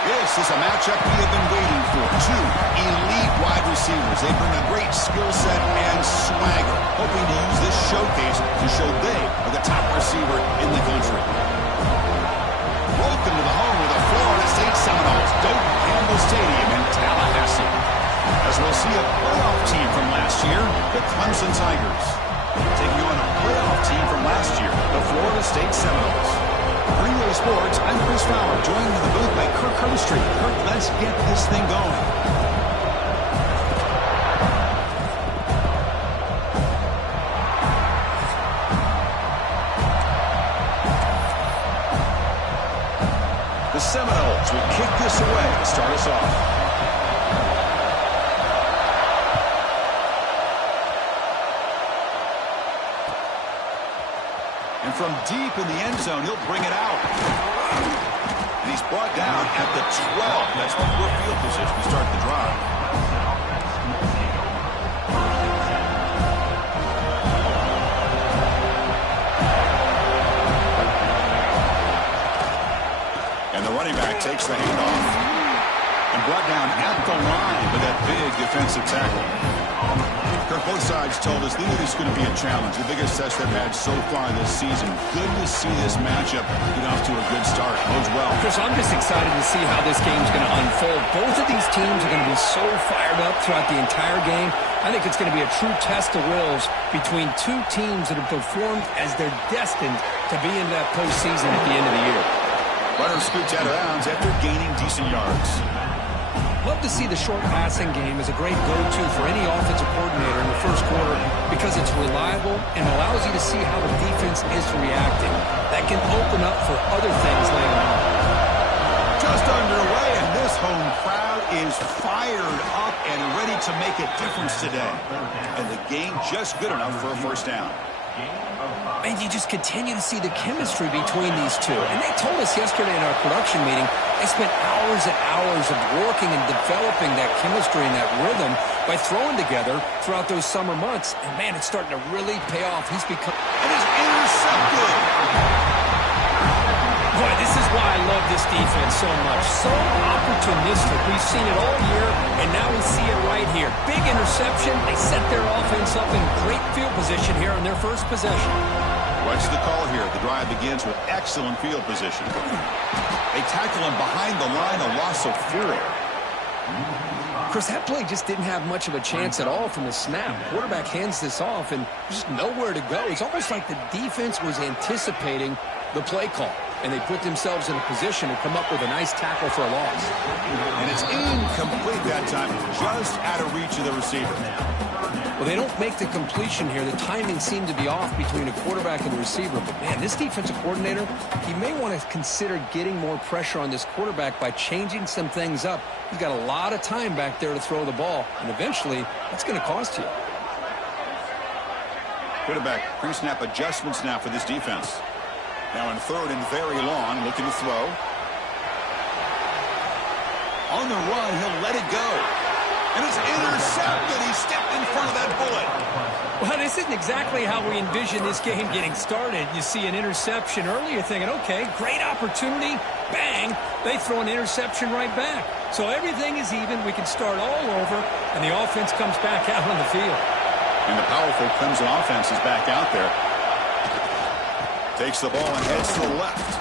This is a matchup we have been waiting for. Two elite wide receivers. They bring a great skill set and swagger, hoping to use this showcase to show they are the top receiver in the country. Welcome to the home of the Florida State Seminoles, Doak Campbell Stadium in Tallahassee. As we'll see a playoff team from last year, the Clemson Tigers, taking on a playoff team from last year, the Florida State Seminoles. Greenway Sports, I'm Chris Fowler, joined in the booth by Kirk Hermstreet. Kirk, let's get this thing going. The Seminoles will kick this away to start us off. And from deep in the end zone, he'll bring it out. And he's brought down at the 12. That's poor field position to start the drive. And the running back takes the handoff. And brought down at the line with that big defensive tackle. Kirk, both sides told us they knew this was going to be a challenge, the biggest test they've had so far this season. Good to see this matchup get off to a good start. Bodes well. Chris, I'm just excited to see how this game's going to unfold. Both of these teams are going to be so fired up throughout the entire game. I think it's going to be a true test of wills between two teams that have performed as they're destined to be in that postseason at the end of the year. Runner scoots out of bounds after gaining decent yards. Love to see the short passing game as a great go-to for any offensive coordinator in the first quarter because it's reliable and allows you to see how the defense is reacting. That can open up for other things later on. Just underway, and this home crowd is fired up and ready to make a difference today. And the game just good enough for a first down. And you just continue to see the chemistry between these two. And they told us yesterday in our production meeting, they spent hours and hours of working and developing that chemistry and that rhythm by throwing together throughout those summer months. And, man, it's starting to really pay off. He's become... And he's intercepted! Boy, this is why I love this defense so much. So opportunistic. We've seen it all year, and now we see it right here. Big interception. They set their offense up in great field position here on their first possession. What's the call here? The drive begins with excellent field position. They tackle him behind the line, a loss of 4. Chris, that play just didn't have much of a chance at all from the snap. Quarterback hands this off, and just nowhere to go. It's almost like the defense was anticipating the play call, and they put themselves in a position to come up with a nice tackle for a loss. And it's incomplete that time, just out of reach of the receiver. Well, they don't make the completion here. The timing seemed to be off between a quarterback and the receiver. But, man, this defensive coordinator, he may want to consider getting more pressure on this quarterback by changing some things up. He's got a lot of time back there to throw the ball, and eventually that's going to cost you. Quarterback pre-snap adjustments now for this defense. Now in third and very long, looking to throw. On the run, he'll let it go. And it's intercepted. He stepped in front of that bullet. Well, this isn't exactly how we envision this game getting started. You see an interception early, you're thinking, okay, great opportunity. Bang, they throw an interception right back. So everything is even. We can start all over, and the offense comes back out on the field. And the powerful Clemson offense is back out there. Takes the ball and heads to the left.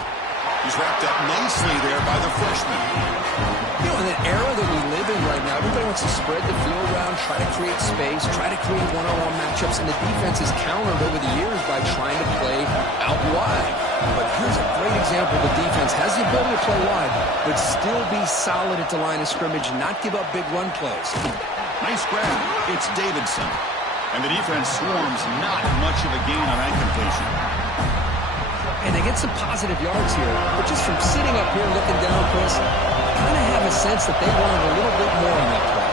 He's wrapped up nicely there by the freshman. You know, in the era that we live in right now, everybody wants to spread the field around, try to create space, try to create one-on-one matchups, and the defense is countered over the years by trying to play out wide. But here's a great example. The defense has the ability to play wide, but still be solid at the line of scrimmage and not give up big run plays. Nice grab. It's Davidson. And the defense swarms not much of a gain on that completion. And they get some positive yards here, but just from sitting up here looking down, Chris, I kind of have a sense that they wanted a little bit more on that play.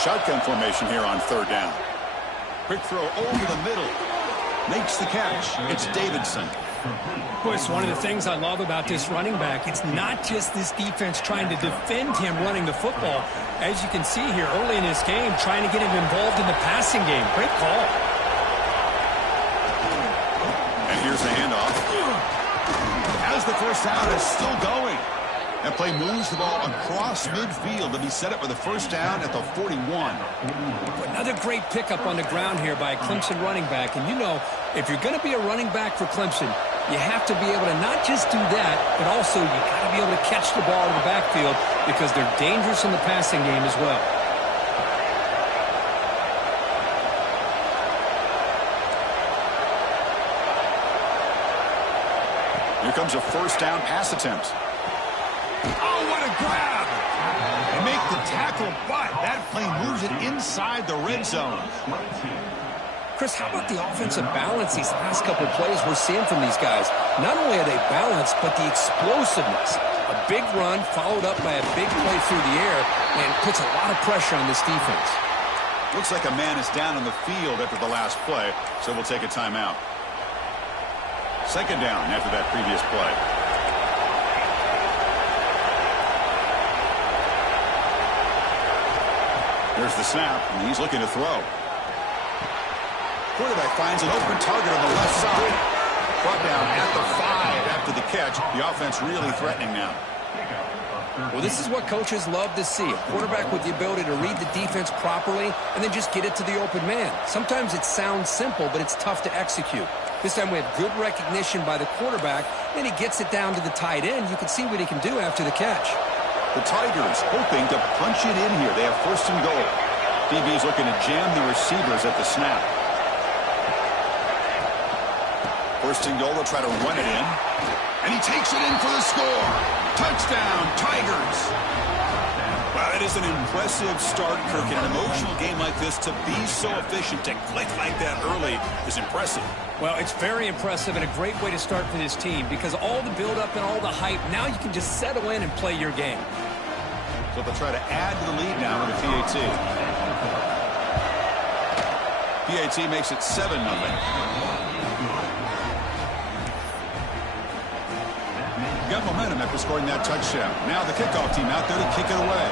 Shotgun formation here on third down. Quick throw over the middle. Makes the catch. It's Davidson. Of course, one of the things I love about this running back, it's not just this defense trying to defend him running the football. As you can see here early in this game, trying to get him involved in the passing game. Great call. And here's the first down. It's still going. That play moves the ball across midfield to be set up for the first down at the 41. Another great pickup on the ground here by a Clemson running back. And you know, if you're going to be a running back for Clemson, you have to be able to not just do that, but also you got to be able to catch the ball in the backfield because they're dangerous in the passing game as well. Here comes a first down pass attempt. Oh, what a grab! They make the tackle, but that play moves it inside the red zone. Chris, how about the offensive balance these last couple plays we're seeing from these guys? Not only are they balanced, but the explosiveness. A big run followed up by a big play through the air and puts a lot of pressure on this defense. Looks like a man is down on the field after the last play, so we'll take a timeout. Second down after that previous play. There's the snap, and he's looking to throw. Quarterback finds an open target on the left side. Brought down at the 5 after the catch. The offense really threatening now. Well, this is what coaches love to see. A quarterback with the ability to read the defense properly and then just get it to the open man. Sometimes it sounds simple, but it's tough to execute. This time we have good recognition by the quarterback, and he gets it down to the tight end. You can see what he can do after the catch. The Tigers hoping to punch it in here. They have first and goal. DB is looking to jam the receivers at the snap. First and goal, they'll try to run it in. And he takes it in for the score. Touchdown, Tigers. Well, it is an impressive start, Kirk. In an emotional game like this, to be so efficient, to click like that early is impressive. Well, it's very impressive and a great way to start for this team because all the build-up and all the hype, now you can just settle in and play your game. So they'll try to add to the lead now with a PAT. PAT makes it 7-0. Got momentum after scoring that touchdown. Now the kickoff team out there to kick it away.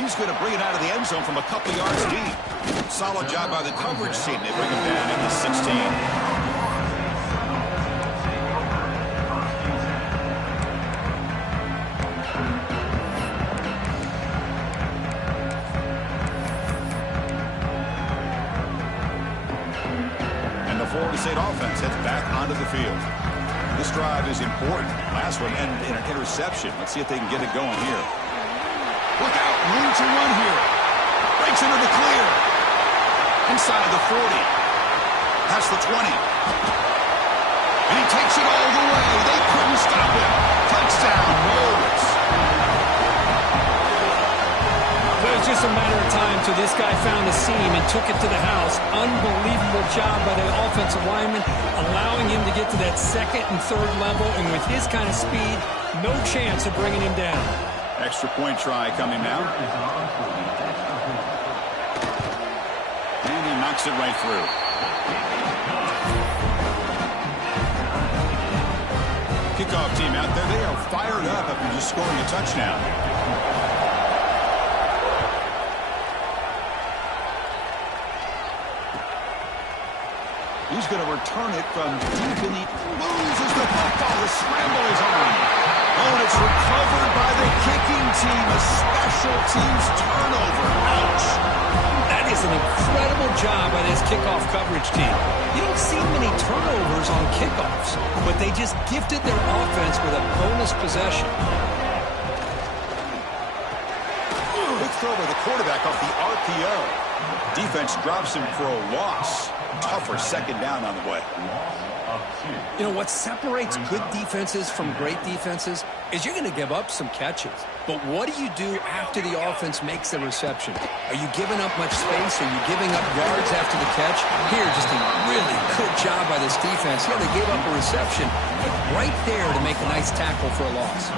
He's going to bring it out of the end zone from a couple yards deep. Solid job by the coverage team. They bring him down at the 16. State offense heads back onto the field. This drive is important. Last one ended in an interception. Let's see if they can get it going here. Look out, room to run here. Breaks into the clear. Inside the 40. Past the 20. And he takes it all the way. They couldn't stop him. Touchdown, Wolves. It was just a matter of time till this guy found a seam and took it to the house. Unbelievable job by the offensive lineman, allowing him to get to that second and third level. And with his kind of speed, no chance of bringing him down. Extra point try coming now. And he knocks it right through. Kickoff team out there. They are fired up after just scoring a touchdown. He's going to return it from deep in the... Loses the football. The scramble is on. Oh, and it's recovered by the kicking team. A special teams turnover. Ouch. That is an incredible job by this kickoff coverage team. You don't see many turnovers on kickoffs, but they just gifted their offense with a bonus possession. Good throw by the quarterback off the RPO. Defense drops him for a loss. Tougher second down on the way. You know, what separates good defenses from great defenses is you're going to give up some catches. But what do you do after the offense makes the reception? Are you giving up much space? Are you giving up yards after the catch? Here, just a really good job by this defense. Yeah, they gave up a reception, but right there to make a nice tackle for a loss.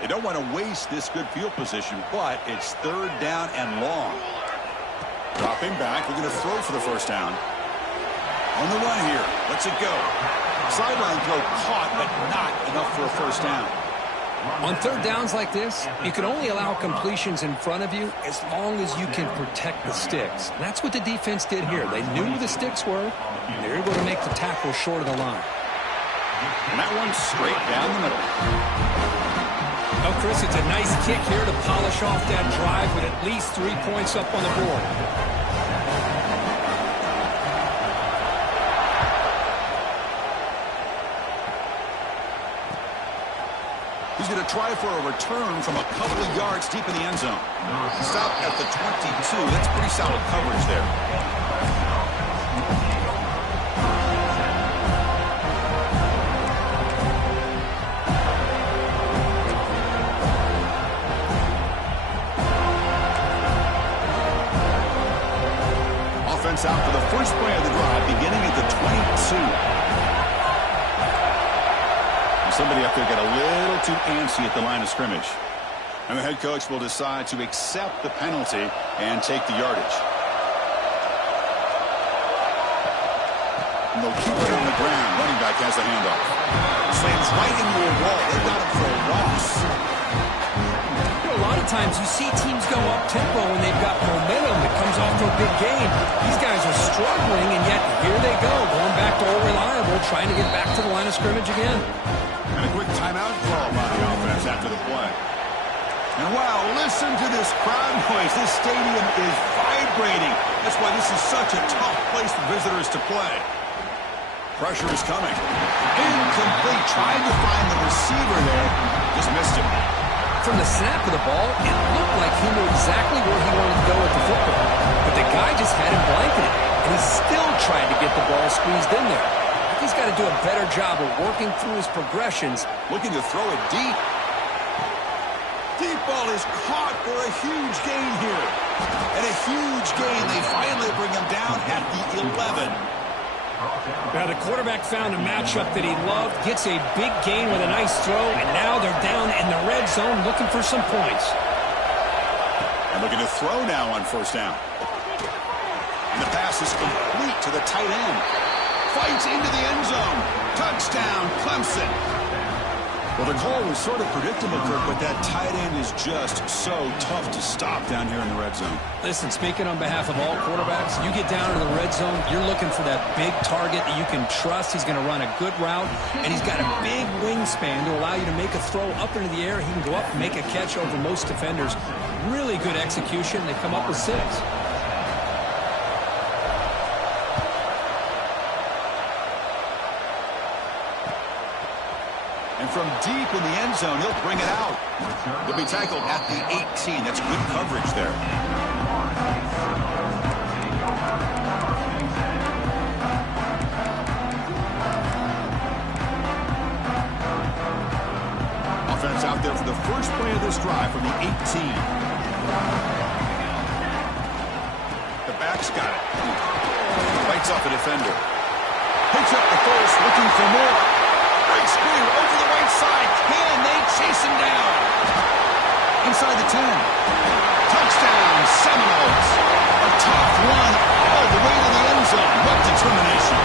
They don't want to waste this good field position, but it's third down and long. Dropping back, looking to throw for the first down. On the run here, lets it go. Sideline throw caught, but not enough for a first down. On third downs like this, you can only allow completions in front of you as long as you can protect the sticks. And that's what the defense did here. They knew where the sticks were, and they were able to make the tackle short of the line. And that one straight down the middle. Oh, Chris, it's a nice kick here to polish off that drive with at least 3 points up on the board. He's going to try for a return from a couple of yards deep in the end zone. Stop at the 22. That's pretty solid coverage there. Offense out for the first play of the drive, beginning at the 22. Somebody up there got a little too antsy at the line of scrimmage. And the head coach will decide to accept the penalty and take the yardage. And they'll keep it on the ground. Running back has the handoff. Slams right into a wall. They got him for a loss. A lot of times you see teams go up-tempo when they've got momentum that comes off to a big gain. These guys are struggling, and yet here they go, going back to old reliable, trying to get back to the line of scrimmage again. And a quick timeout call by the offense after the play. And wow, listen to this crowd noise. This stadium is vibrating. That's why this is such a tough place for visitors to play. Pressure is coming. Incomplete. Trying to find the receiver there. Just missed him. From the snap of the ball, it looked like he knew exactly where he wanted to go with the football. But the guy just had him blanketed, and he still tried to get the ball squeezed in there. He's got to do a better job of working through his progressions. Looking to throw it deep. Deep ball is caught for a huge gain here. And a huge gain. They finally bring him down at the 11. Now the quarterback found a matchup that he loved, gets a big gain with a nice throw, and now they're down in the red zone looking for some points. And looking to throw now on first down. And the pass is complete to the tight end. Fights into the end zone. Touchdown, Clemson. Well, the call was sort of predictable, Kirk, but that tight end is just so tough to stop down here in the red zone. Listen, speaking on behalf of all quarterbacks, you get down to the red zone, you're looking for that big target that you can trust. He's going to run a good route, and he's got a big wingspan to allow you to make a throw up into the air. He can go up and make a catch over most defenders. Really good execution. They come up with 6. And from deep in the end zone, he'll bring it out. He'll be tackled at the 18. That's good coverage there. Offense out there for the first play of this drive from the 18. The back's got it. Lights off a defender. Picks up the first, looking for more. Great screen over the right side. Can they chase him down? Inside the 10. Touchdown, Seminoles. A tough run all the way to the end zone. What determination.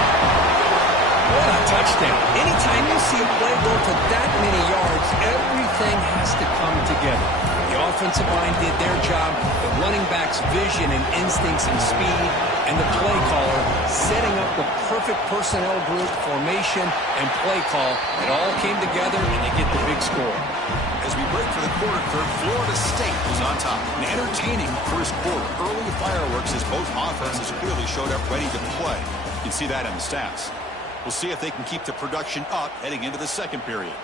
What a touchdown. Anytime you see a play go for that many yards, everything has to come together. The offensive line did their job, the running back's vision and instincts and speed, and the play caller setting up the perfect personnel group, formation, and play call. It all came together, and they get the big score. As we break for the quarter, Kirk, Florida State was on top. An entertaining first quarter. Early fireworks as both offenses clearly showed up ready to play. You can see that in the stats. We'll see if they can keep the production up heading into the second period.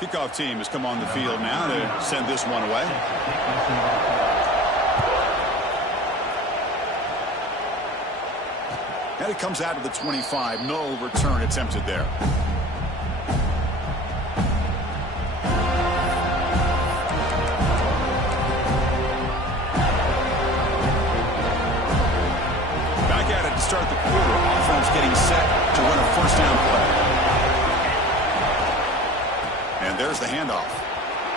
Kickoff team has come on the field now to send this one away. And it comes out of the 25. No return attempted there. Back at it to start the quarter. Offense getting set to run a first down play. And there's the handoff.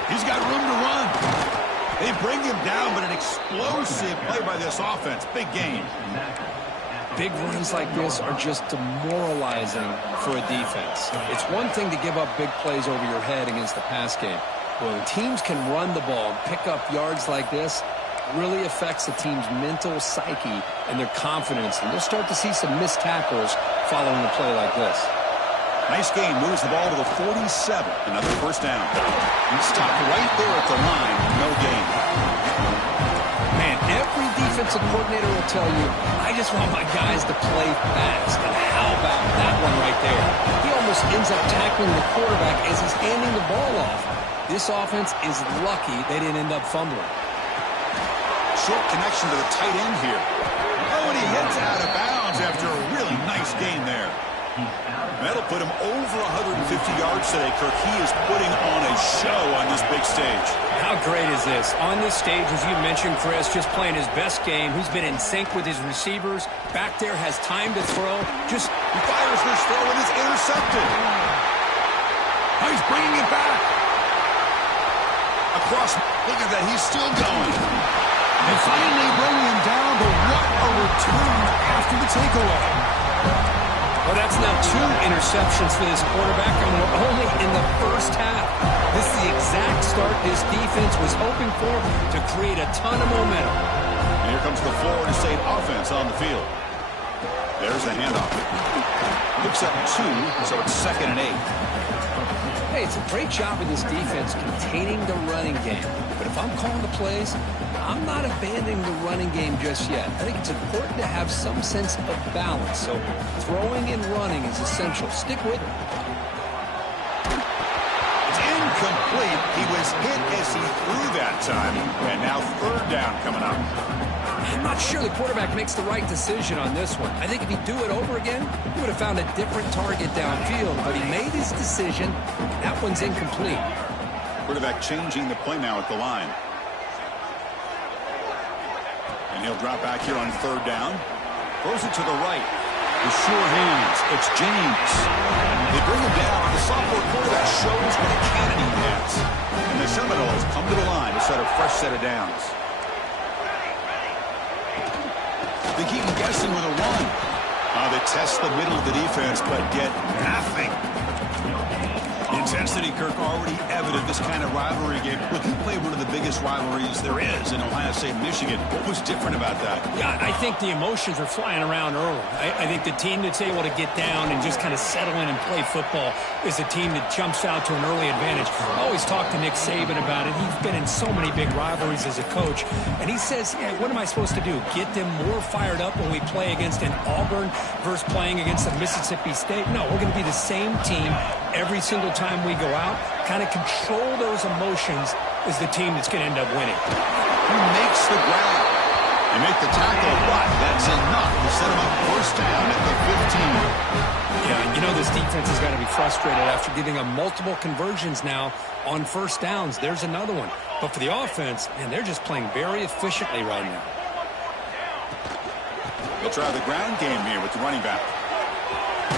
He's got room to run. They bring him down, but an explosive play by this offense. Big game. Big runs like this are just demoralizing for a defense. It's one thing to give up big plays over your head against the pass game. But when teams can run the ball and pick up yards like this, it really affects the team's mental psyche and their confidence. And you'll start to see some missed tackles following a play like this. Nice game. Moves the ball to the 47. Another first down. He stopped right there at the line. No gain. Man, every defensive coordinator will tell you, I just want my guys to play fast. And how about that one right there? He almost ends up tackling the quarterback as he's handing the ball off. This offense is lucky they didn't end up fumbling. Short connection to the tight end here. Oh, and he hits out of bounds after a really nice game there. That'll put him over 150 yards today, Kirk. He is putting on a show on this big stage. How great is this? On this stage, as you mentioned, Chris, just playing his best game. He's been in sync with his receivers. Back there, has time to throw. He fires this throw and is intercepted. Oh, he's bringing it back. Across. Look at that. He's still going. They finally bring him down, but what a return after the takeaway. Well, that's now 2 interceptions for this quarterback, and we're only in the first half. This is the exact start this defense was hoping for to create a ton of momentum. And here comes the Florida State offense on the field. There's the handoff. Picks up 2, so it's 2nd and 8. Hey, it's a great job of this defense containing the running game. But if I'm calling the plays, I'm not abandoning the running game just yet. I think it's important to have some sense of balance. So throwing and running is essential. Stick with it. It's incomplete. He was hit as he threw that time. And now 3rd down coming up. I'm not sure the quarterback makes the right decision on this one. I think if he'd do it over again, he would have found a different target downfield. But he made his decision. That one's incomplete. Quarterback changing the play now at the line. And he'll drop back here on 3rd down. Throws it to the right. With sure hands, it's James. They bring him down. The sophomore quarterback shows what a cannon he has. And the Seminoles come to the line to set a fresh set of downs. They keep him guessing with a run. They test the middle of the defense, but get nothing. Intensity, Kirk, already evident this kind of rivalry game. Look, he played one of the biggest rivalries there is in Ohio State, Michigan. What was different about that? Yeah, I think the emotions are flying around early. I think the team that's able to get down and just kind of settle in and play football is a team that jumps out to an early advantage. I always talk to Nick Saban about it. He's been in so many big rivalries as a coach, and he says, yeah, what am I supposed to do? Get them more fired up when we play against an Auburn versus playing against a Mississippi State? No, we're going to be the same team every single time we go out. Kind of control those emotions is the team that's going to end up winning. He makes the grab. They make the tackle, but that's enough to set him up 1st down at the 15. Yeah, you know this defense has got to be frustrated after giving them multiple conversions now on 1st downs. There's another one. But for the offense, man, they're just playing very efficiently right now. They'll try the ground game here with the running back.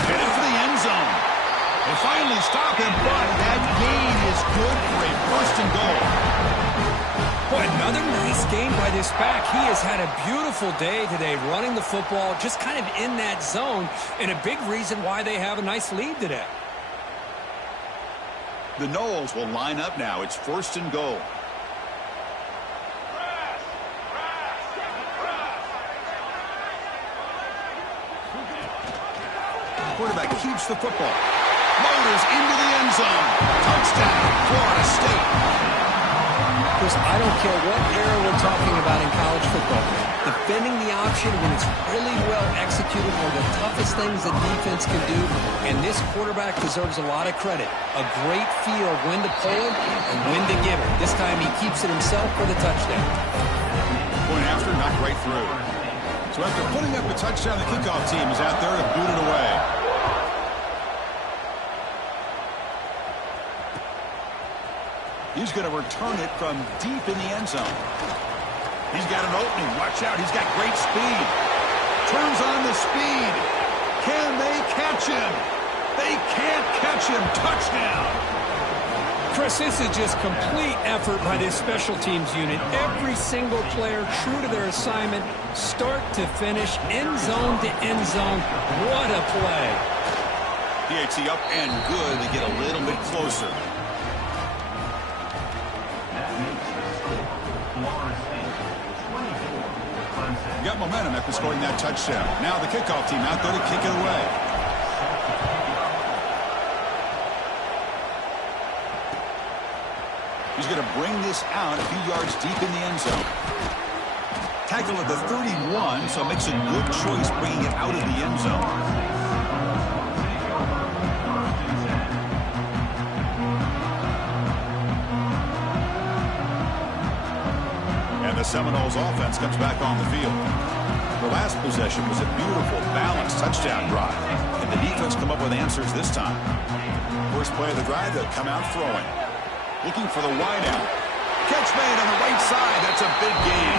Headed for the end zone. They finally stop him, but that gain is good for a 1st and goal. Boy, another nice game by this back. He has had a beautiful day today running the football, just kind of in that zone, and a big reason why they have a nice lead today. The Noles will line up now. It's 1st and goal. Quarterback keeps the football. Motors into the end zone. Touchdown, Florida State. Chris, I don't care what era we're talking about in college football. Defending the option when it's really well executed are the toughest things that defense can do, and this quarterback deserves a lot of credit. A great feel of when to pull it and when to give it. This time he keeps it himself for the touchdown. Point after, knocked right through. So after putting up a touchdown, the kickoff team is out there to boot it away. He's going to return it from deep in the end zone. He's got an opening. Watch out. He's got great speed. Turns on the speed. Can they catch him? They can't catch him. Touchdown. Chris, this is just complete effort by this special teams unit. Every single player true to their assignment, start to finish, end zone to end zone. What a play. PAT up and good. They get a little bit closer. Got momentum after scoring that touchdown. Now the kickoff team out there to kick it away. He's going to bring this out a few yards deep in the end zone. Tackle at the 31, so makes a good choice bringing it out of the end zone. And the Seminoles offense comes back on the field. The last possession was a beautiful, balanced touchdown drive. And the defense come up with answers this time. First play of the drive, they'll come out throwing. Looking for the wideout. Catch made on the right side. That's a big gain.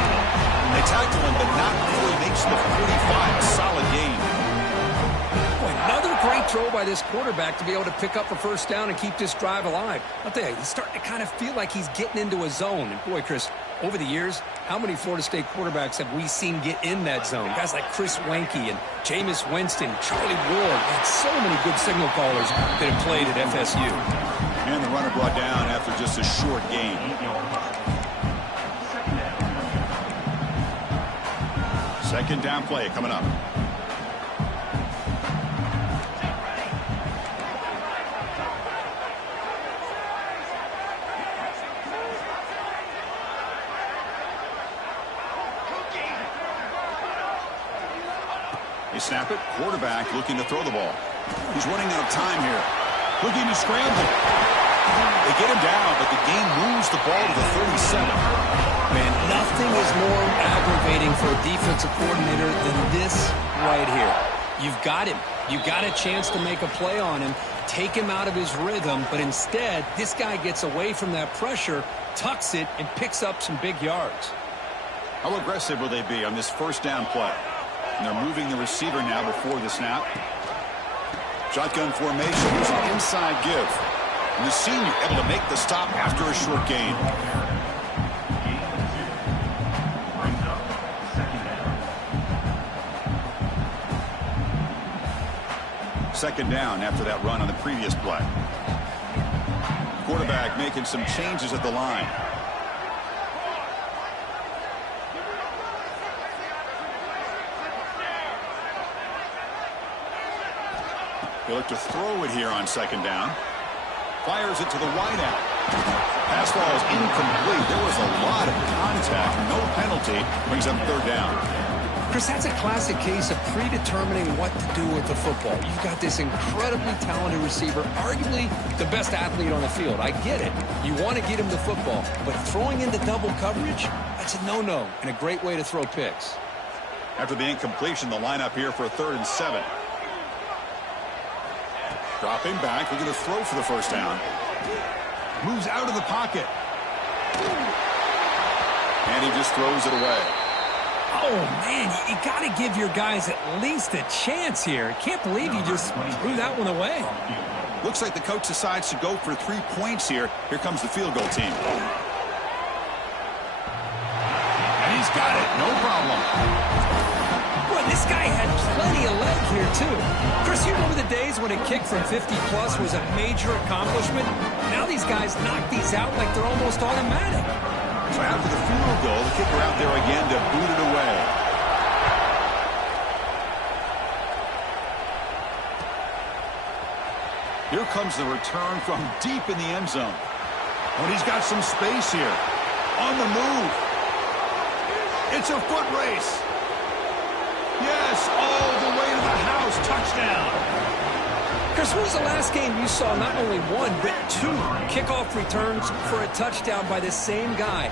They tackle him, but not before he makes the 45. A solid gain. Boy, another great throw by this quarterback to be able to pick up a first down and keep this drive alive. I'll tell you, he's starting to kind of feel like he's getting into a zone. And boy, Chris, over the years, how many Florida State quarterbacks have we seen get in that zone? Guys like Chris Wenke and Jameis Winston, Charlie Ward, and so many good signal callers that have played at FSU. And the runner brought down after just a short gain. Second down play coming up. They snap it. Quarterback looking to throw the ball. He's running out of time here. Looking to scramble. They get him down, but the game moves the ball to the 37. Man, nothing is more aggravating for a defensive coordinator than this right here. You've got him. You've got a chance to make a play on him, take him out of his rhythm, but instead, this guy gets away from that pressure, tucks it, and picks up some big yards. How aggressive will they be on this first down play? And they're moving the receiver now before the snap. Shotgun formation. Here's an inside give. And the senior able to make the stop after a short gain. Second down after that run on the previous play. Quarterback making some changes at the line. They look to throw it here on second down. Fires it to the wideout. Pass ball is incomplete. There was a lot of contact. No penalty. Brings up third down. Chris, that's a classic case of predetermining what to do with the football. You've got this incredibly talented receiver, arguably the best athlete on the field. I get it. You want to get him the football. But throwing into double coverage, that's a no-no and a great way to throw picks. After the incompletion, the lineup here for a 3rd and 7. Dropping back, looking to throw for the first down. Moves out of the pocket. And he just throws it away. Oh, man, you got to give your guys at least a chance here. Can't believe you just threw that one away. Looks like the coach decides to go for 3 points here. Here comes the field goal team. And he's got it, no problem. Boy, this guy had plenty of leg here, too. Chris, you remember the days when a kick from 50-plus was a major accomplishment? Now these guys knock these out like they're almost automatic. So after the field goal, the kicker out there again to boot it away. Here comes the return from deep in the end zone. But he's got some space here. On the move. It's a foot race. Yes, all the way to the house. Touchdown. Chris, when was the last game you saw not only 1, but 2 kickoff returns for a touchdown by the same guy?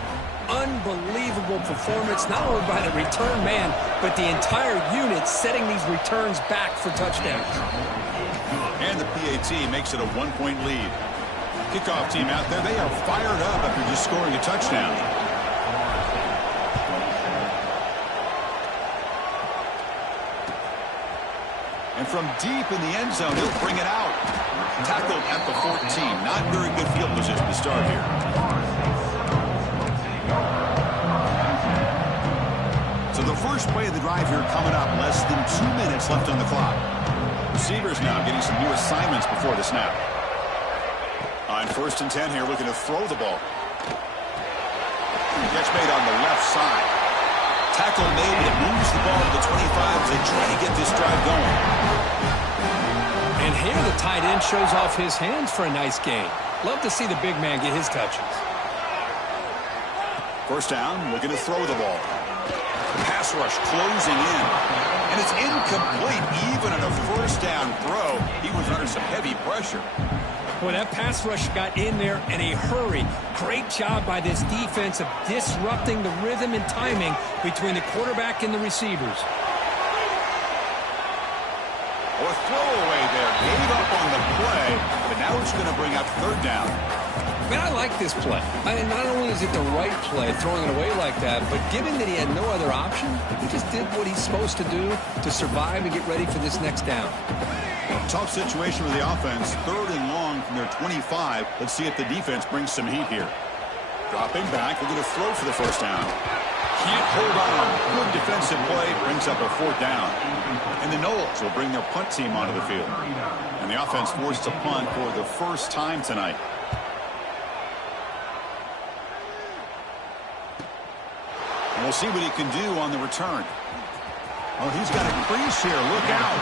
Unbelievable performance, not only by the return man, but the entire unit setting these returns back for touchdowns. And the PAT makes it a 1-point lead. Kickoff team out there, they are fired up after just scoring a touchdown. And from deep in the end zone, he'll bring it out. Tackled at the 14. Not very good field position to start here. So the first play of the drive here coming up. Less than 2 minutes left on the clock. Receivers now getting some new assignments before the snap. On 1st and 10 here, looking to throw the ball. Catch made on the left side. Tackle made, it moves the ball to the 25 as they try to get this drive going. And here the tight end shows off his hands for a nice gain. Love to see the big man get his touches. First down, looking to throw the ball. Pass rush closing in. And it's incomplete even on a first down throw. He was under some heavy pressure. Boy, that pass rush got in there in a hurry. Great job by this defense of disrupting the rhythm and timing between the quarterback and the receivers. Or throwaway there. Gave up on the play, but now it's going to bring up 3rd down. Man, I like this play. I mean, not only is it the right play, throwing it away like that, but given that he had no other option, he just did what he's supposed to do to survive and get ready for this next down. Tough situation with the offense. 3rd and long from their 25. Let's see if the defense brings some heat here. Dropping back. We're going to throw for the first down. Can't hold on. Good defensive play. Brings up a 4th down. And the Knowles will bring their punt team onto the field. And the offense forced to punt for the first time tonight. And we'll see what he can do on the return. Oh, he's got a crease here. Look out.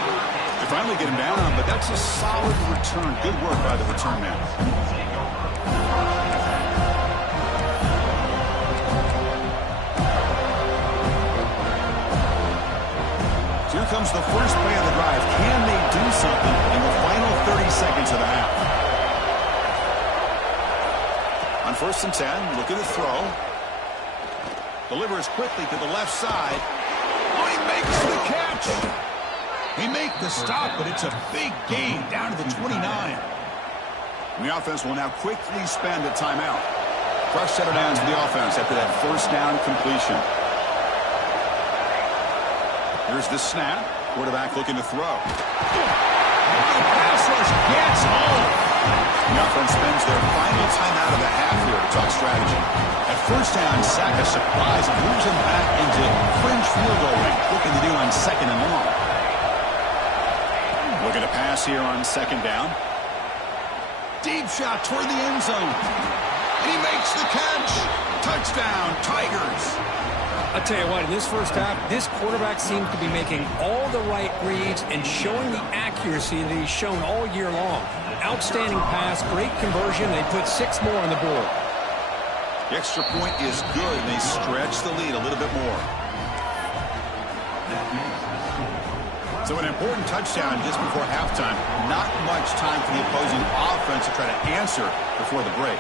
They finally get him down, but that's a solid return. Good work by the return man. So here comes the first play of the drive. Can they do something in the final 30 seconds of the half? On 1st and 10, looking to throw. Delivers quickly to the left side. Oh, he makes the catch. They make the stop, but it's a big gain down to the 29. And the offense will now quickly spend a timeout. Fresh set of downs for the offense after that first down completion. Here's the snap. Quarterback looking to throw. The pass rush gets home. The offense spends their final timeout of the half here to talk strategy. At first down, sack a surprise and moves him back into fringe field goal range. Looking to do on 2nd and long. Looking to pass here on 2nd down. Deep shot toward the end zone. And he makes the catch. Touchdown, Tigers. I'll tell you what, in this first half, this quarterback seems to be making all the right reads and showing the accuracy that he's shown all year long. Outstanding pass, great conversion. They put 6 more on the board. The extra point is good, and they stretch the lead a little bit more. So an important touchdown just before halftime. Not much time for the opposing offense to try to answer before the break.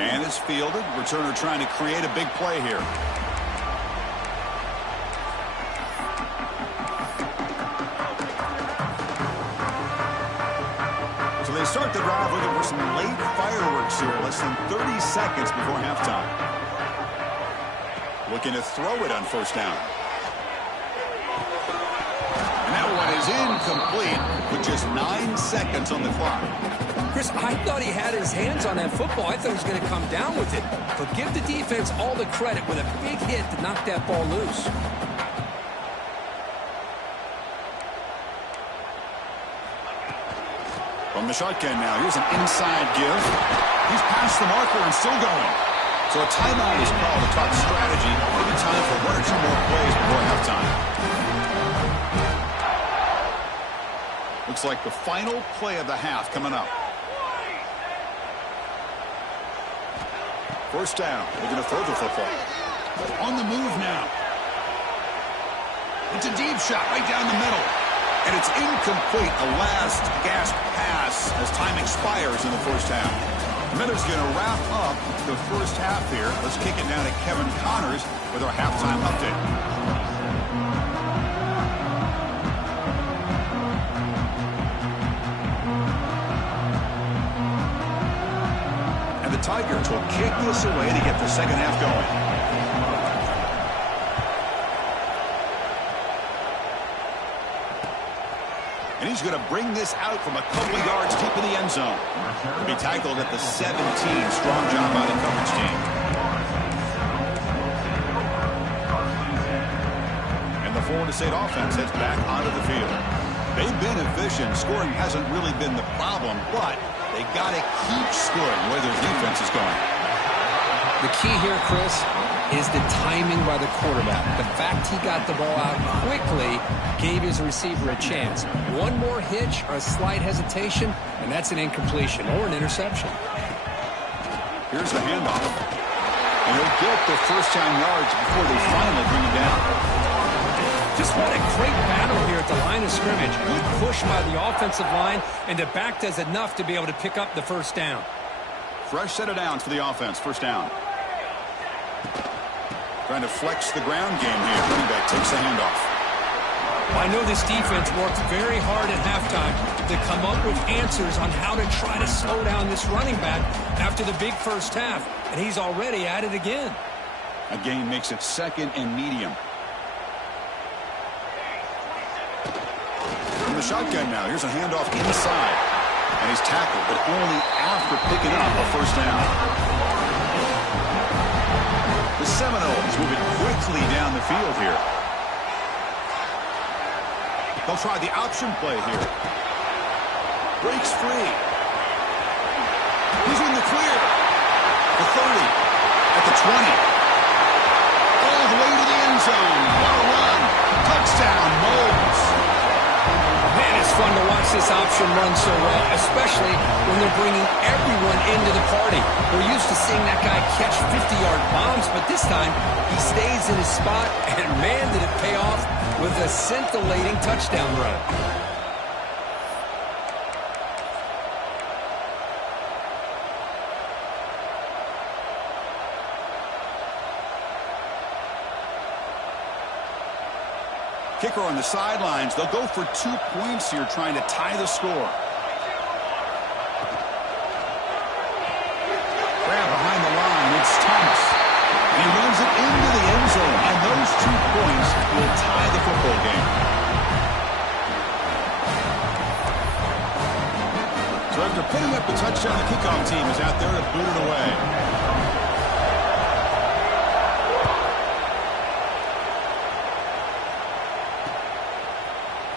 And it's fielded. Returner trying to create a big play here. So they start the drive looking for some late fireworks here. Less than 30 seconds before halftime. Looking to throw it on 1st down. And that one is incomplete with just 9 seconds on the clock. Chris, I thought he had his hands on that football. I thought he was going to come down with it. But give the defense all the credit with a big hit to knock that ball loose. From the shotgun now, here's an inside give. He's past the marker and still going. So a timeout is called to talk strategy. Maybe time for 1 or 2 more plays before halftime. Looks like the final play of the half coming up. First down. They're going to throw the football. On the move now. It's a deep shot right down the middle. And it's incomplete. A last gasp pass as time expires in the first half. The Miners going to wrap up the first half here. Let's kick it down to Kevin Connors with our halftime update. And the Tigers will kick this away to get the second half going. he's going to bring this out from a couple of yards deep in the end zone. He'll be tackled at the 17. Strong job by the coverage team. And the Florida State offense heads back onto the field. They've been efficient. Scoring hasn't really been the problem, but they got to keep scoring the way their defense is going. The key here, Chris, is the timing by the quarterback. The fact he got the ball out quickly gave his receiver a chance. One more hitch or a slight hesitation, and that's an incompletion or an interception. Here's the handoff. And he'll get the first-down yards before they finally bring him down. Just what a great battle here at the line of scrimmage. Good push by the offensive line, and the back does enough to be able to pick up the first down. Fresh set of downs for the offense. First down. Trying to flex the ground game here. Running back takes the handoff. I know this defense worked very hard at halftime to come up with answers on how to try to slow down this running back after the big first half, and he's already at it again. A gain makes it second and medium. From the shotgun now, here's a handoff inside. And he's tackled, but only after picking up a first down. The Seminoles moving quickly down the field here. They'll try the option play here. Breaks free. He's in the clear. The 30. At the 20. All the way to the end zone. What a run. Touchdown, Moles. Man, it's fun to watch this option run so well, especially when they're bringing everyone into the party. We're used to seeing that guy catch 50-yard bombs, but this time he stays in his spot, and man, did it pay off with a scintillating touchdown run. Kicker on the sidelines. They'll go for 2 points here, trying to tie the score. Grab behind the line. It's Thomas. And he runs it into the end zone. And those 2 points will tie the football game. So after putting up the touchdown, the kickoff team is out there to boot it away.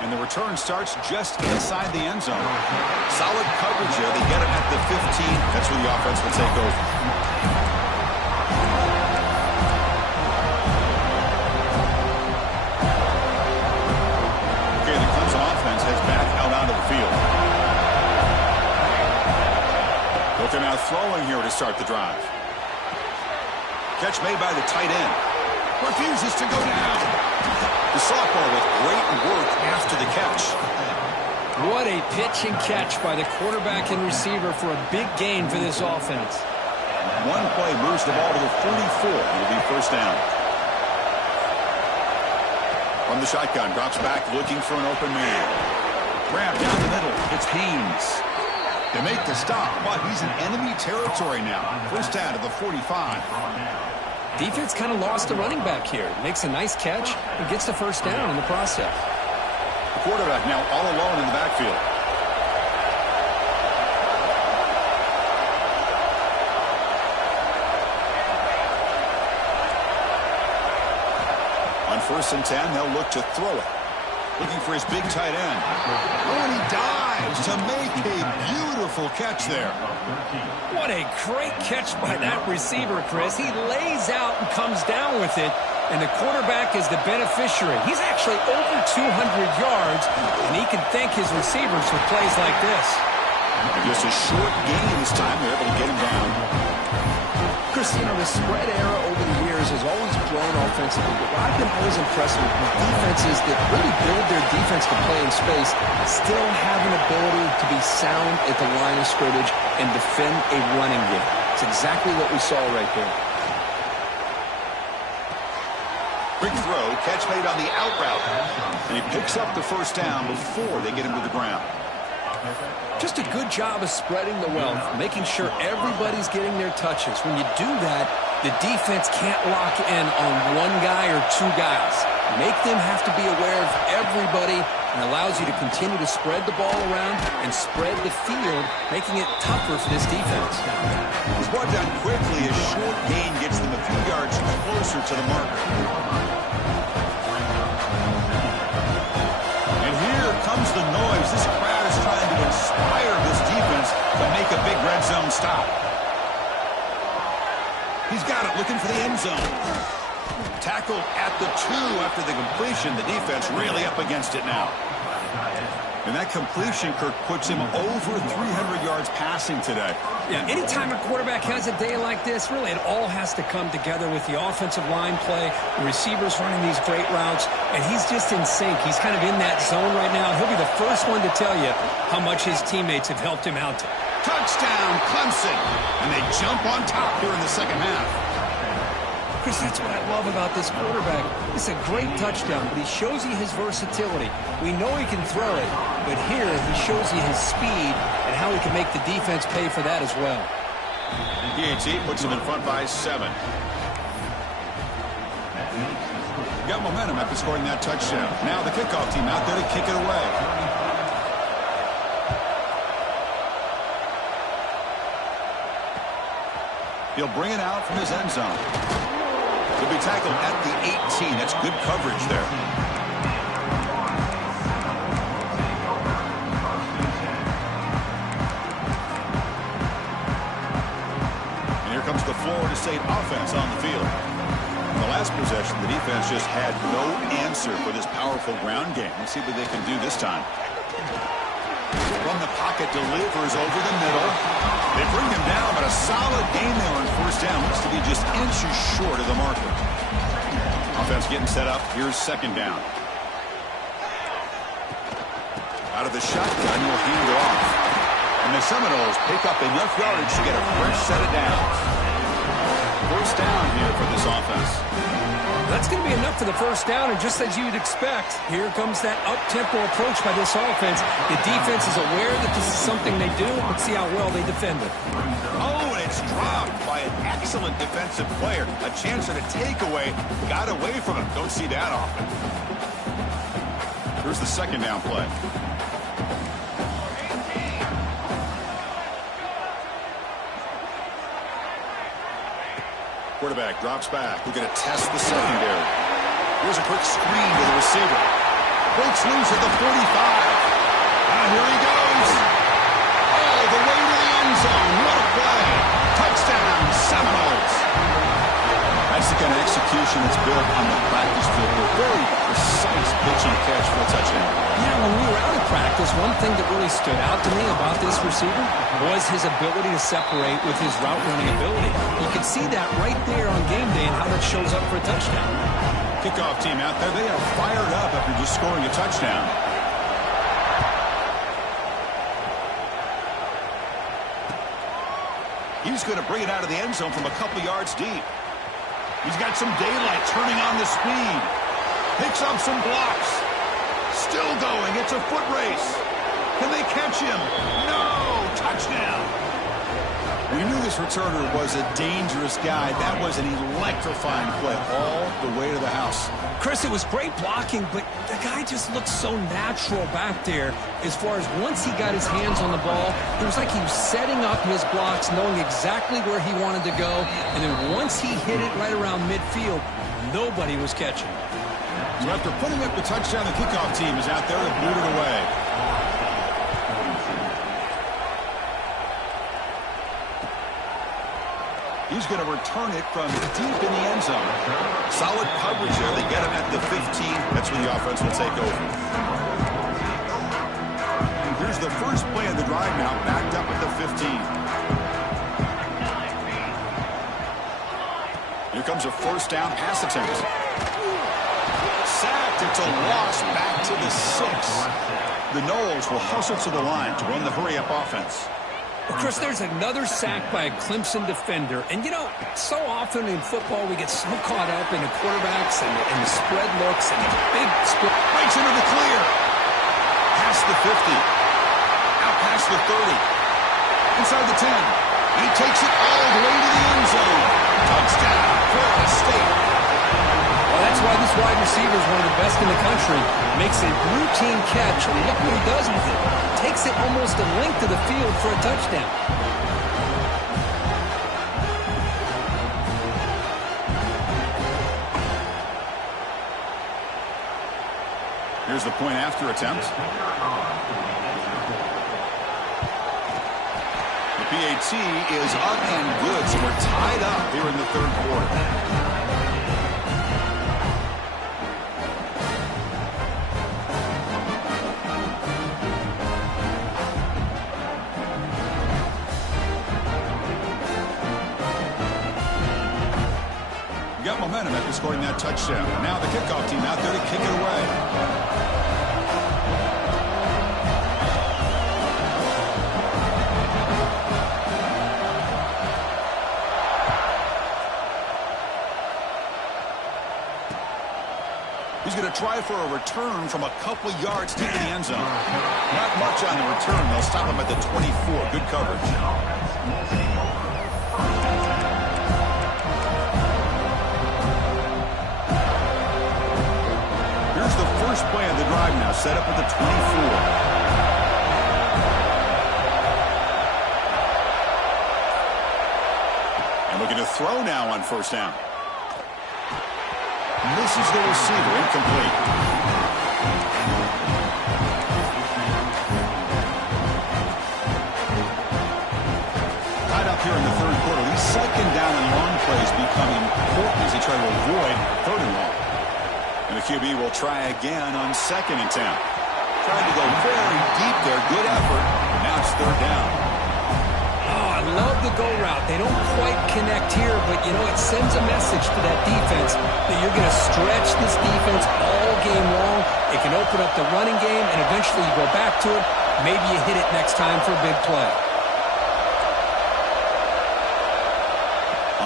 And the return starts just inside the end zone. Solid coverage here. They get it at the 15. That's where the offense will take over. Okay, the Clemson offense heads back out onto the field. Looking out throwing here to start the drive. Catch made by the tight end. Refuses to go down. The sophomore with great work after the catch. What a pitch and catch by the quarterback and receiver for a big gain for this offense. One play moves the ball to the 44. It'll be first down. From the shotgun, drops back looking for an open man. Grab down the middle. It's Haynes. They make the stop, but he's in enemy territory now. First down to the 45. Defense kind of lost the running back here. Makes a nice catch and gets the first down in the process. The quarterback now all alone in the backfield. On 1st and 10, they'll look to throw it. Looking for his big tight end. Oh, and he dives to make a beautiful catch there. What a great catch by that receiver, Chris. He lays out and comes down with it, and the quarterback is the beneficiary. He's actually over 200 yards, and he can thank his receivers for plays like this. And just a short gain this time. They're able to get him down. Chris, you know, the spread era over the years has always grown offensively, but I've been always impressed with defenses that really build their defense to play in space, still have an ability to be sound at the line of scrimmage and defend a running game. It's exactly what we saw right there. Quick throw, catch made on the out route. And he picks up the first down before they get him to the ground. Just a good job of spreading the wealth, making sure everybody's getting their touches. When you do that, The defense can't lock in on one guy or two guys. Make them have to be aware of everybody, and allows you to continue to spread the ball around and spread the field, making it tougher for this defense. He's brought down quickly. A short gain gets them a few yards closer to the marker. And here comes the noise. This crowd is trying to inspire this defense to make a big red zone stop. He's got it, looking for the end zone. Tackled at the 2 after the completion. The defense really up against it now. And that completion, Kirk, puts him over 300 yards passing today. Yeah, anytime a quarterback has a day like this, really it all has to come together with the offensive line play, the receivers running these great routes, and he's just in sync. He's kind of in that zone right now. He'll be the first one to tell you how much his teammates have helped him out. Touchdown, Clemson. And they jump on top here in the second half. Chris, that's what I love about this quarterback. It's a great touchdown, but he shows you his versatility. We know he can throw it, but here he shows you his speed and how he can make the defense pay for that as well. PAT puts him in front by 7. Got momentum after scoring that touchdown. Now the kickoff team out there to kick it away. He'll bring it out from his end zone. He'll be tackled at the 18. That's good coverage there. And here comes the Florida State offense on the field. In the last possession, the defense just had no answer for this powerful ground game. Let's see what they can do this time. From the pocket, delivers over the middle. They bring him down, but a solid game there on first down. Looks to be just inches short of the marker. Offense getting set up. Here's second down. Out of the shotgun, he'll hand it off. And the Seminoles pick up enough yardage to get a fresh set of downs. First down here for this offense. That's going to be enough for the first down, and just as you'd expect, here comes that up-tempo approach by this offense. The defense is aware that this is something they do. Let's see how well they defend it. Oh, and it's dropped by an excellent defensive player. A chance at a takeaway. Got away from him. Don't see that often. Here's the second down play. Quarterback drops back. We're going to test the secondary. Here's a quick screen to the receiver. Breaks loose at the 45. And here he goes. All the way to the end zone. What a play. Touchdown, Seminoles. That's the kind of execution that's built on the practice field. A very precise pitch and catch for a touchdown. Yeah, when we were out of practice, one thing that really stood out to me about this receiver was his ability to separate with his route running ability. You can see that right there on game day and how that shows up for a touchdown. Kickoff team out there, they are fired up after just scoring a touchdown. He's going to bring it out of the end zone from a couple yards deep. He's got some daylight turning on the speed. Picks up some blocks. Still going. It's a foot race. Can they catch him? No! Touchdown. We knew this returner was a dangerous guy. That was an electrifying play all the way to the house. Chris, it was great blocking, but the guy just looked so natural back there as far as once he got his hands on the ball, it was like he was setting up his blocks, knowing exactly where he wanted to go, and then once he hit it right around midfield, nobody was catching. So after putting up the touchdown, the kickoff team is out there to boot it away. He's going to return it from deep in the end zone. Solid coverage there. They get him at the 15. That's when the offense will take over. Here's the first play of the drive now, backed up at the 15. Here comes a first down pass attempt. Sacked. It's a loss back to the 6. The Noles will hustle to the line to run the hurry-up offense. Well, Chris, there's another sack by a Clemson defender. And, you know, so often in football we get so caught up in the quarterbacks and the spread looks and the big split. Breaks into the clear. Past the 50. Out past the 30. Inside the 10. He takes it all the way to the end zone. Touchdown. This wide receiver is one of the best in the country. Makes a routine catch, and look what he does with it. Takes it almost a length of the field for a touchdown. Here's the point after attempt. The PAT is up and good, so we're tied up here in the third quarter. Got momentum after scoring that touchdown. Now the kickoff team out there to kick it away. He's going to try for a return from a couple yards deep in the end zone. Not much on the return. They'll stop him at the 24. Good coverage. First play of the drive now, set up at the 24. And looking to throw now on first down. Misses the receiver, incomplete. Tied up here in the third quarter. These second down and long plays become important as they try to avoid third and long. And the QB will try again on 2nd and 10. Tried to go very deep there. Good effort. Now it's third down. Oh, I love the go route. They don't quite connect here, but, you know, it sends a message to that defense that you're going to stretch this defense all game long. It can open up the running game, and eventually you go back to it. Maybe you hit it next time for a big play.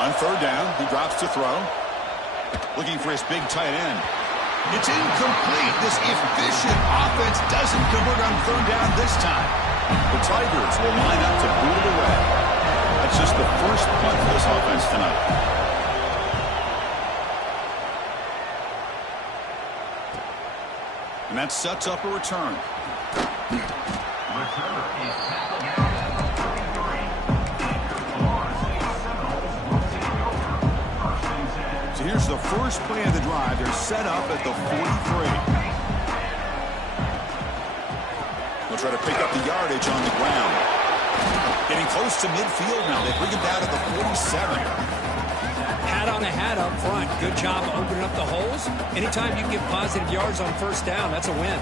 On third down, he drops to throw. Looking for his big tight end. It's incomplete. This efficient offense doesn't convert on third down this time. The Tigers will line up to boot it away. That's just the first punt for this offense tonight. And that sets up a return. Here's the first play of the drive. They're set up at the 43. They'll try to pick up the yardage on the ground. Getting close to midfield now. They bring him down at the 47. Hat on a hat up front. Good job opening up the holes. Anytime you get positive yards on first down, that's a win.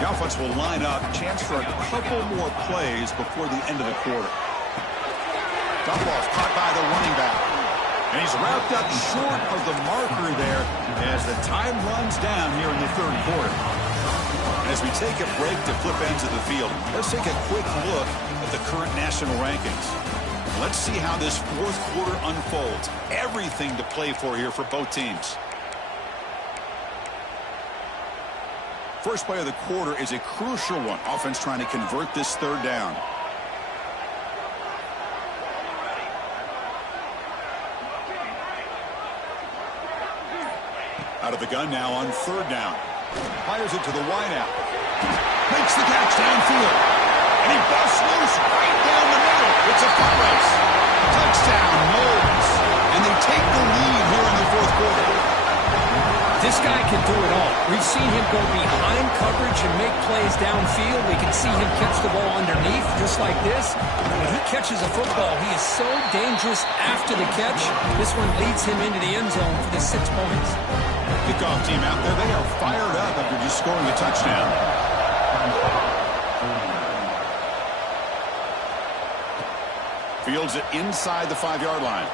The offense will line up. Chance for a couple more plays before the end of the quarter. Dump off caught by the running back. And he's wrapped up short of the marker there as the time runs down here in the third quarter. And as we take a break to flip ends of the field, let's take a quick look at the current national rankings. Let's see how this fourth quarter unfolds. Everything to play for here for both teams. First play of the quarter is a crucial one. Offense trying to convert this third down. Out of the gun now on third down. Fires it to the wideout. Makes the catch downfield. And he busts loose right down the middle. It's a foot race. Touchdown, Knowles. And they take the lead here in the fourth quarter. This guy can do it all. We've seen him go behind coverage and make plays downfield. We can see him catch the ball underneath, just like this. When he catches a football, he is so dangerous after the catch. This one leads him into the end zone for the 6 points. Kickoff team out there, they are fired up after just scoring a touchdown. Fields it inside the 5-yard line.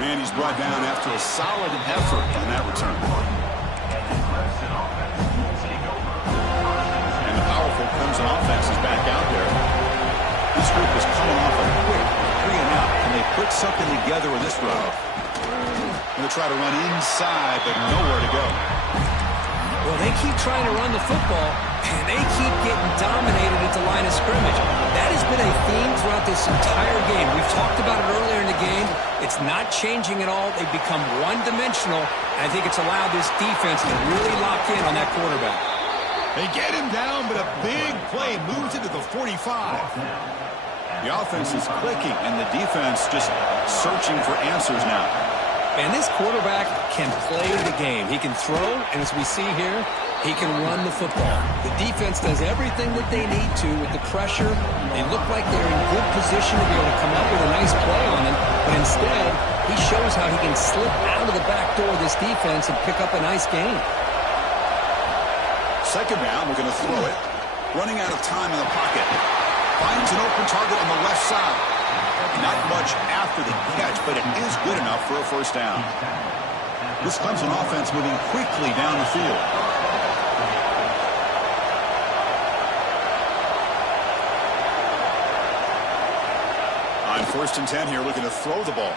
And he's brought down after a solid effort on that return. And the powerful Crimson offense is back out there. This group is coming off a quick 3-and-out. Can they put something together with this drive? Going to try to run inside, but nowhere to go. Well, they keep trying to run the football, and they keep getting dominated at the line of scrimmage. That has been a theme throughout this entire game. We've talked about it earlier in the game. It's not changing at all. They've become one-dimensional, and I think it's allowed this defense to really lock in on that quarterback. They get him down, but a big play moves into the 45. The offense is clicking, and the defense just searching for answers now. And this quarterback can play the game. He can throw, and as we see here, he can run the football. The defense does everything that they need to with the pressure. They look like they're in good position to be able to come up with a nice play on him, but instead, he shows how he can slip out of the back door of this defense and pick up a nice gain. Second down, we're going to throw it. Running out of time in the pocket. Finds an open target on the left side. Not much after the catch, but it is good enough for a first down. This Clemson offense moving quickly down the field. On 1st and 10 here, looking to throw the ball.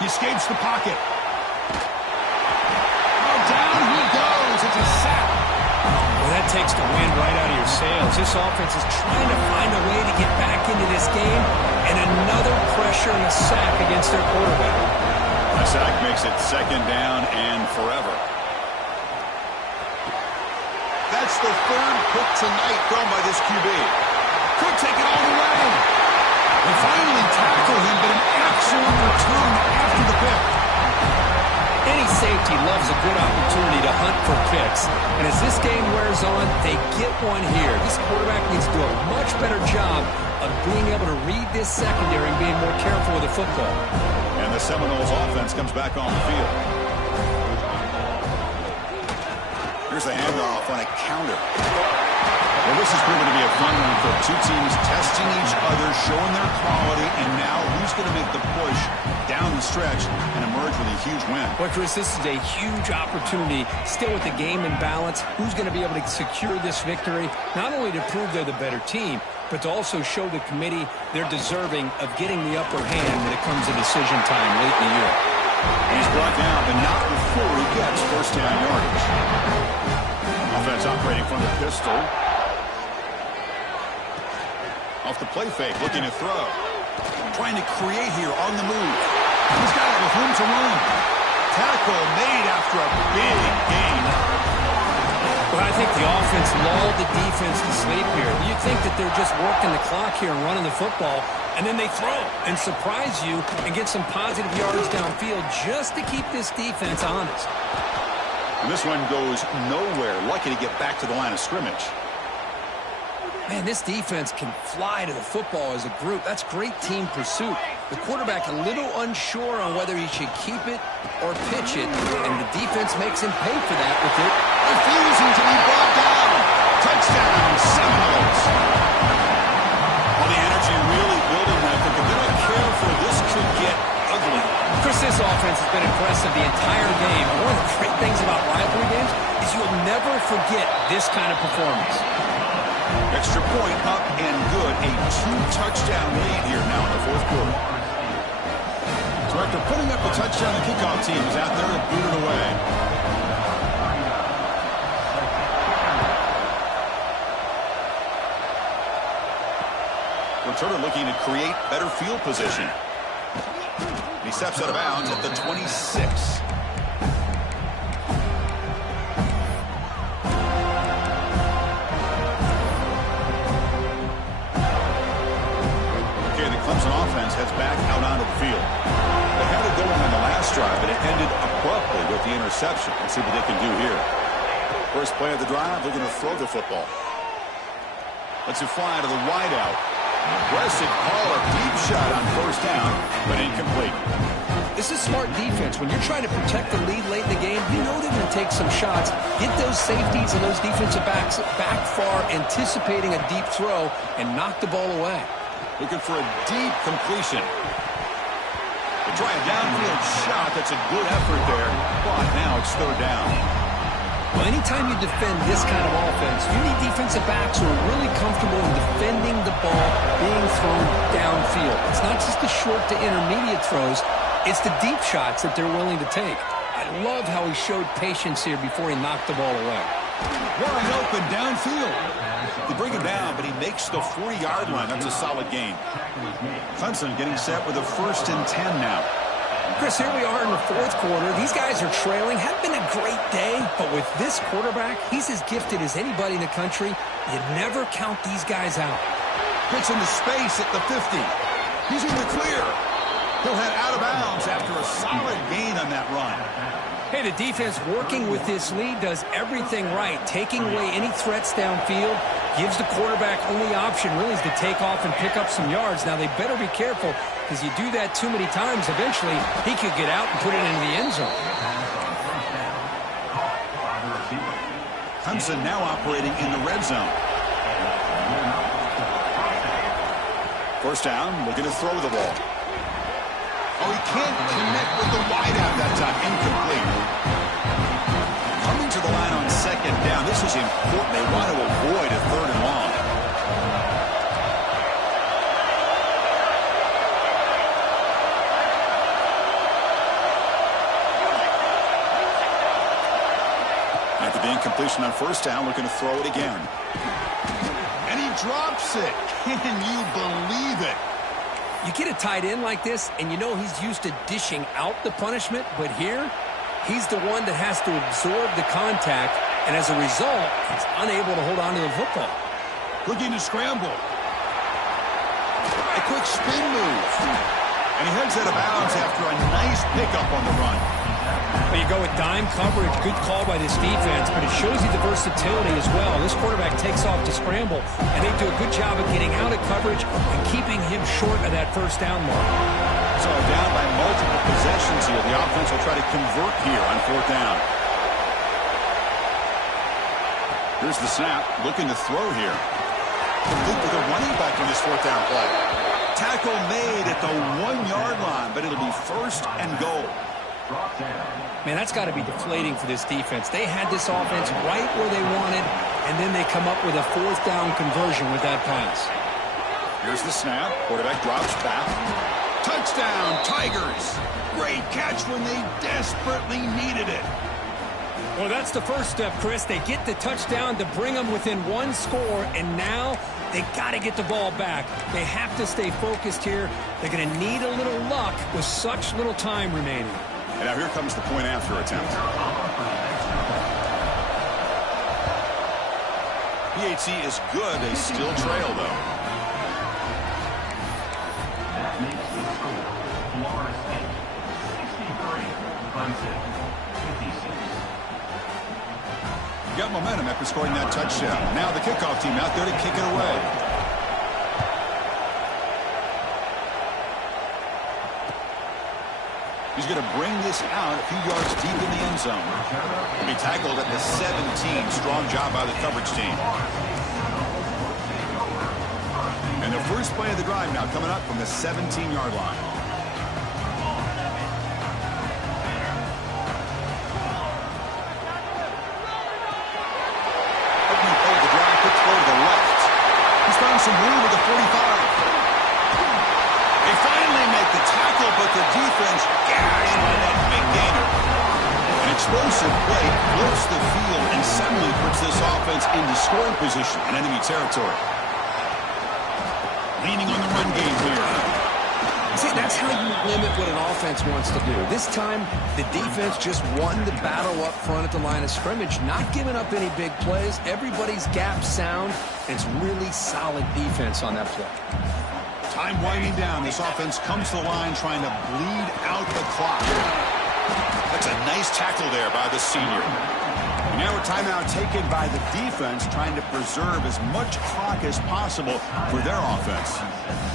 He escapes the pocket. Oh, down he goes. It's a sack. Well, that takes the wind right out of your sails. This offense is trying to find a way to get back into this game, and another pressure and a sack against their quarterback. A sack makes it second down and forever. That's the third pick tonight thrown by this QB. Could take it all the way. They finally tackle him, but an excellent return after the pick. Any safety loves a good opportunity to hunt for picks. And as this game wears on, they get one here. This quarterback needs to do a much better job of being able to read this secondary and being more careful with the football. And the Seminoles offense comes back on the field. Here's the handoff on a counter. Well, this is proving to be a fun one for two teams testing each other, showing their quality, and now who's going to make the push down the stretch and emerge with a huge win. Well, Chris, this is a huge opportunity. Still with the game in balance, who's going to be able to secure this victory, not only to prove they're the better team, but to also show the committee they're deserving of getting the upper hand when it comes to decision time late in the year. He's brought down, but not before he gets first down yardage. Offense operating from the pistol. Off the play fake, looking to throw. Trying to create here on the move. He's got it with room to run. Tackle made after a big gain. Well, I think the offense lulled the defense to sleep here. You'd think that they're just working the clock here and running the football, and then they throw and surprise you and get some positive yards downfield just to keep this defense honest. And this one goes nowhere. Lucky to get back to the line of scrimmage. Man, this defense can fly to the football as a group. That's great team pursuit. The quarterback a little unsure on whether he should keep it or pitch it, and the defense makes him pay for that with it. Refusing to be brought down. Touchdown, Seminoles. Well, the energy really building that. They're going to care for this could get ugly. Chris, this offense has been impressive the entire game. One of the great things about rivalry games is you'll never forget this kind of performance. Extra point up and good. A 2-touchdown lead here now in the fourth quarter. So after putting up the touchdown, the kickoff team is out there to boot it away. Returner looking to create better field position. He steps out of bounds at the 26. Clemson offense heads back out onto the field. They had it going on the last drive, but it ended abruptly with the interception. Let's see what they can do here. First play of the drive, they're going to throw the football. Let's it fly to the wideout. Aggressive call, a deep shot on first down, but incomplete. This is smart defense. When you're trying to protect the lead late in the game, you know they're going to take some shots, get those safeties and those defensive backs back far, anticipating a deep throw, and knock the ball away. Looking for a deep completion. They try a downfield shot. That's a good effort there. But now it's third down. Well, anytime you defend this kind of offense, you need defensive backs who are really comfortable in defending the ball being thrown downfield. It's not just the short to intermediate throws. It's the deep shots that they're willing to take. I love how he showed patience here before he knocked the ball away. Wide open downfield. They bring him down, but he makes the 40-yard line. That's a solid gain. Clemson getting set with a 1st and 10 now. Chris, here we are in the 4th quarter. These guys are trailing. Hadn't been a great day, but with this quarterback, he's as gifted as anybody in the country. You never count these guys out. Gets into space at the 50. He's in the clear. He'll head out of bounds after a solid gain on that run. Hey, the defense working with this lead does everything right. Taking away any threats downfield, gives the quarterback only option really is to take off and pick up some yards. Now, they better be careful because you do that too many times, eventually he could get out and put it into the end zone. Clemson now operating in the red zone. 1st down, looking to throw the ball. Oh, he can't connect with the wideout that time. Incomplete. Coming to the line on 2nd down. This is important. They want to avoid a 3rd and long. After the incompletion on 1st down, looking to throw it again. And he drops it. Can you believe it? You get a tight end like this, and you know he's used to dishing out the punishment, but here, he's the one that has to absorb the contact, and as a result, he's unable to hold on to the football. Looking to scramble. A quick spin move. And he heads out of bounds after a nice pickup on the run. Well, you go with dime coverage. Good call by this defense, but it shows you the versatility as well. This quarterback takes off to scramble, and they do a good job of getting out of coverage and keeping him short of that 1st down mark. So down by multiple possessions here. The offense will try to convert here on 4th down. Here's the snap. Looking to throw here. Complete with a running back on this 4th down play. Tackle made at the 1-yard line, but it'll be 1st and goal. Man, that's got to be deflating for this defense. They had this offense right where they wanted, and then they come up with a 4th down conversion with that pass. Here's the snap. Quarterback drops back. Touchdown, Tigers. Great catch when they desperately needed it. Well, that's the first step, Chris. They get the touchdown to bring them within 1 score, and now they got to get the ball back. They have to stay focused here. They're going to need a little luck with such little time remaining. And now here comes the point after attempt. PAT is good. They still trail, though. That makes the score Florida State 63, Clemson 56. Got momentum after scoring that touchdown. Now the kickoff team out there to kick it away. He's going to bring this out a few yards deep in the end zone. He'll be tackled at the 17. Strong job by the coverage team. And the first play of the drive now coming up from the 17-yard line. Opening play of the drive, quick throw to the left. He's found some room at the 45. They finally make the tackle, but the defense gashed by that big gainer. An explosive play flips the field and suddenly puts this offense into scoring position in enemy territory. Leaning on the run game here. See, that's how you limit what an offense wants to do. This time, the defense just won the battle up front at the line of scrimmage, not giving up any big plays. Everybody's gap sound, and it's really solid defense on that play. Time winding down. This offense comes to the line trying to bleed out the clock. That's a nice tackle there by the senior. And now a timeout taken by the defense trying to preserve as much clock as possible for their offense.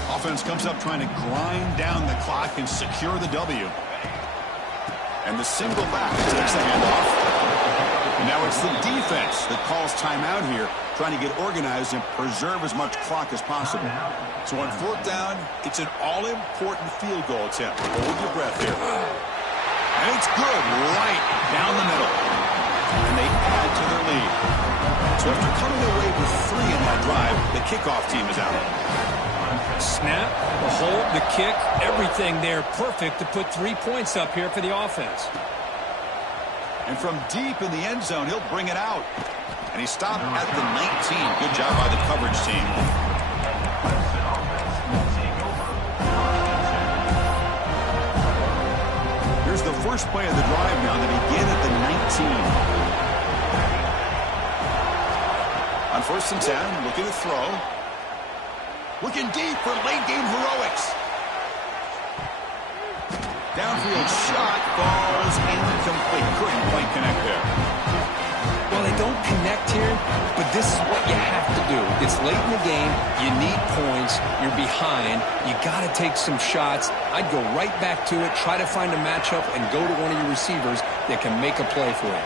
Offense comes up trying to grind down the clock and secure the W. And the single back takes the handoff. And now it's the defense that calls timeout here, trying to get organized and preserve as much clock as possible. So on 4th down, it's an all-important field goal attempt. Hold your breath here. And it's good right down the middle. And they add to their lead. So after coming away with 3 in that drive, the kickoff team is out. Snap, the hold, the kick, everything there perfect to put 3 points up here for the offense. And from deep in the end zone, he'll bring it out. And he stopped at the 19. Good job by the coverage team. Here's the first play of the drive now that began at the 19. On 1st and 10, looking to throw. Looking deep for late-game heroics. Downfield shot falls incomplete. Couldn't quite connect there. Well, they don't connect here, but this is what you have to do. It's late in the game. You need points. You're behind. You got to take some shots. I'd go right back to it, try to find a matchup, and go to one of your receivers that can make a play for you.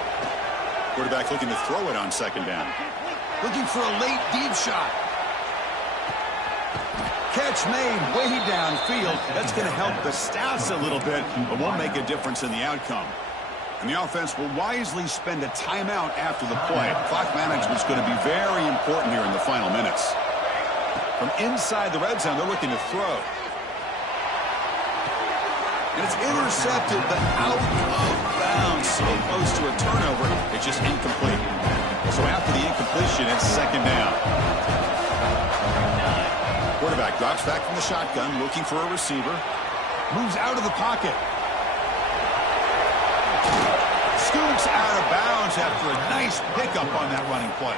Quarterback looking to throw it on 2nd down. Looking for a late deep shot. Catch made way downfield. That's going to help the stats a little bit, but won't make a difference in the outcome. And the offense will wisely spend a timeout after the play. Clock management is going to be very important here in the final minutes. From inside the red zone, they're looking to throw. And it's intercepted, but out of bounds. So close to a turnover, it's just incomplete. So after the incompletion, it's 2nd down. Quarterback drops back from the shotgun, looking for a receiver. Moves out of the pocket. Scoots out of bounds after a nice pickup on that running play.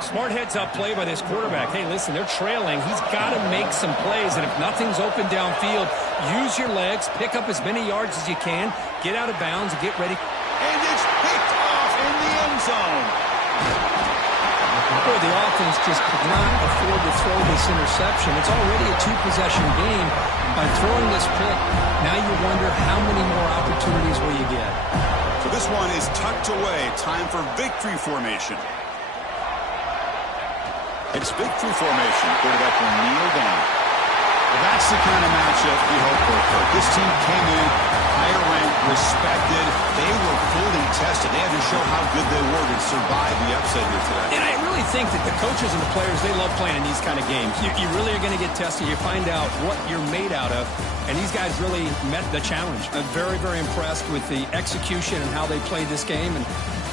Smart heads-up play by this quarterback. Hey, listen, they're trailing. He's got to make some plays, and if nothing's open downfield, use your legs, pick up as many yards as you can, get out of bounds, and get ready. And it's picked off in the end zone. Boy, the offense just could not afford to throw this interception. It's already a 2-possession game. By throwing this pick, now you wonder how many more opportunities will you get. So this one is tucked away. Time for victory formation. It's victory formation. Quarterback will kneel down. Well, that's the kind of matchup we hope for. This team came in higher ranked, respected. They were fully tested. They had to show how good they were to survive the upset here today. And I really think that the coaches and the players, they love playing in these kind of games. You really are going to get tested. You find out what you're made out of. And these guys really met the challenge. I'm very, very impressed with the execution and how they played this game. And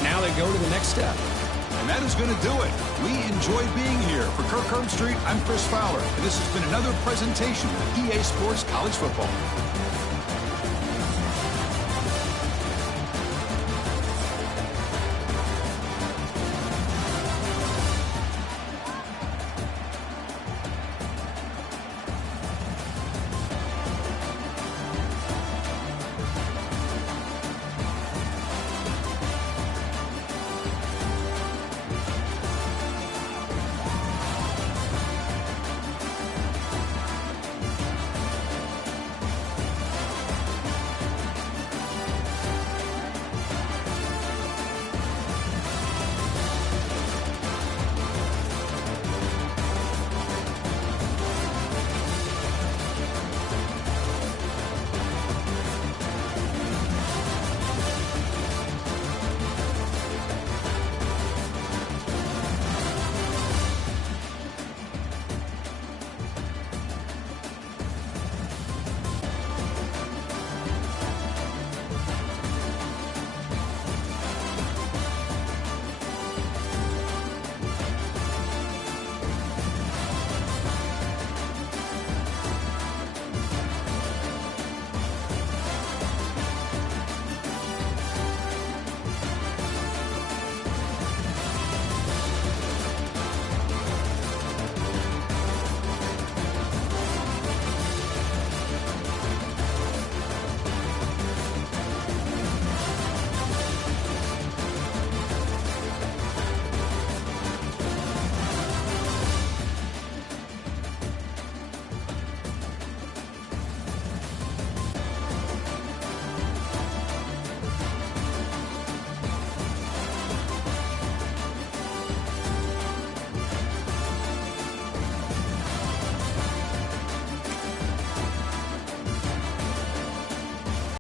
now they go to the next step. And that is going to do it. We enjoy being here. For Kirk Herbstreit, I'm Chris Fowler. And this has been another presentation of EA Sports College Football.